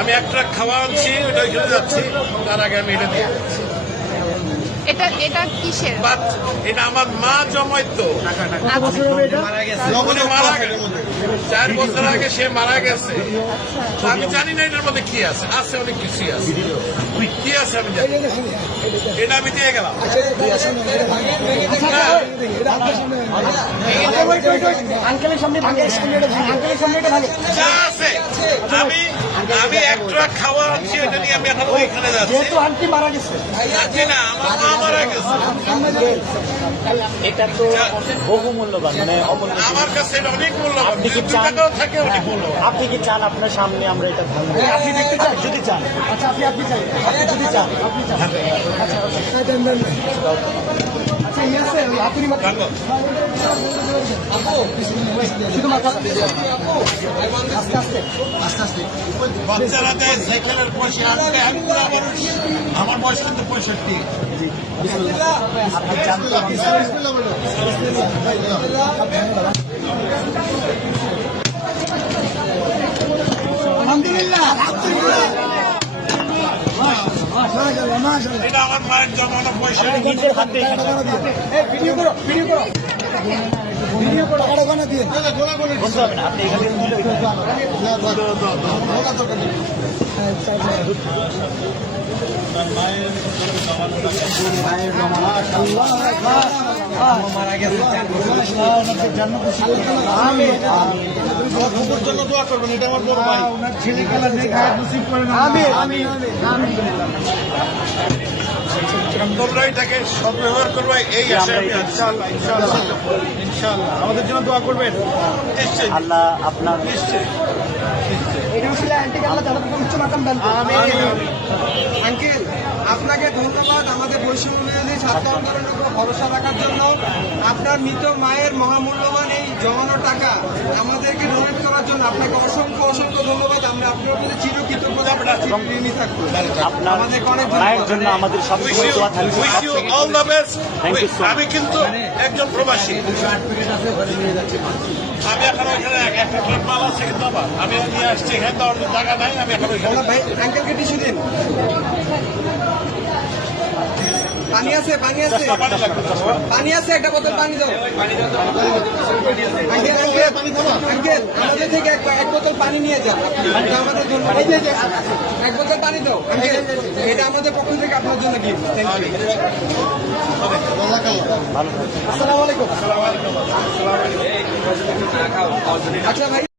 আমি একটা খাওয়া আনছি, ওটা ওইখানে যাচ্ছি, তার আগে আমি এটা দিয়ে এটা কিসের? এটা আমার মা জমাইতো, মারা গেছে 4 বছর আগে, সে মারা গেছে। আমি জানি না এটার মধ্যে কি আছে, আছে অনেক কিছুই আছে, কি আছে আমি জানি। এটা আমি দিয়ে গেলাম। যা আছে আমি একটা খাওয়া আনছি, এটা নিয়ে আমি এখন ওইখানে যাচ্ছি। মারা গেছে না, আমার মা মারা গেছে। এটা তো বহু মূল্যবান, মানে আমার কাছে এটা অনেক মূল্যবান। টাকাও থাকে অনেক মূল্যবান। আপনি কি চান আপনার সামনে আমরা এটা ভাঙবো? আপনি দেখতে চান? যদি চান, আচ্ছা আপনি চান, আপনি যদি চান, আপনি চান, আচ্ছা আপনি শুধু মাথা আস্তে আস্তে আস্তে আস্তে। বাচ্চারা দেয় সাইকেলের পয়সা আনতে, আমি বুড়া মানুষ, আমার বয়স কিন্তু 65। এটা আমার মায়ের জমানো পয়সা। নিজের হাতে বলতে হবে না, আপনি এখানে মারা গেছে। জন্য দোয়া করবেন, এটা আমার বড় ভাই। ওনার ছেলে খেলা দেখা নসিব করে না। তোমরা এটাকে সদ্ব্যবহার করবে, এই আশায় আমি আছি। ইনশাআল্লাহ আমাদের জন্য দোয়া করবেন। নিশ্চয়ই আল্লাহ আপনার নিশ্চয়ই। আঙ্কেল, আপনাকে ধন্যবাদ আমাদের বৈষম্য বিরোধী ছাত্র আন্দোলনের উপর ভরসা রাখার জন্য। আপনার মৃত মায়ের মহামূল্যবান এই জমানো টাকা আমাদেরকে ডোনেট করার জন্য আপনাকে অসংখ্য অসংখ্য ধন্যবাদ। আমরা আপনার প্রতি চিরকৃতজ্ঞতা ঋণী থাকবো। আপনার আমাদেরকে অনেক মায়ের জন্য আমাদের সবসময় দোয়া থাকবে। Wish you all the best. Thank you so much. আমি কিন্তু একজন প্রবাসী, আমি এখন ওইখানে একটা ট্রাক মাল আছে কিন্তু আমার, আমি নিয়ে আসছি, এখানে তো অন্য টাকা নাই, আমি এখন ওইখানে ভাই আঙ্কেলকে টিস্যু দিন। পানি আছে, পানি আছে, পানি আছে, একটা বোতল পানি দাও। আঙ্কেল আঙ্কেল আঙ্কেল আমাদের থেকে এক বোতল পানি নিয়ে যান, আমাদের জন্য। এক বোতল পানি দাও আঙ্কেল, এটা আমাদের পক্ষ থেকে আপনার জন্য গিফট। Thank you. আসসালামু আলাইকুম। আচ্ছা ভাই।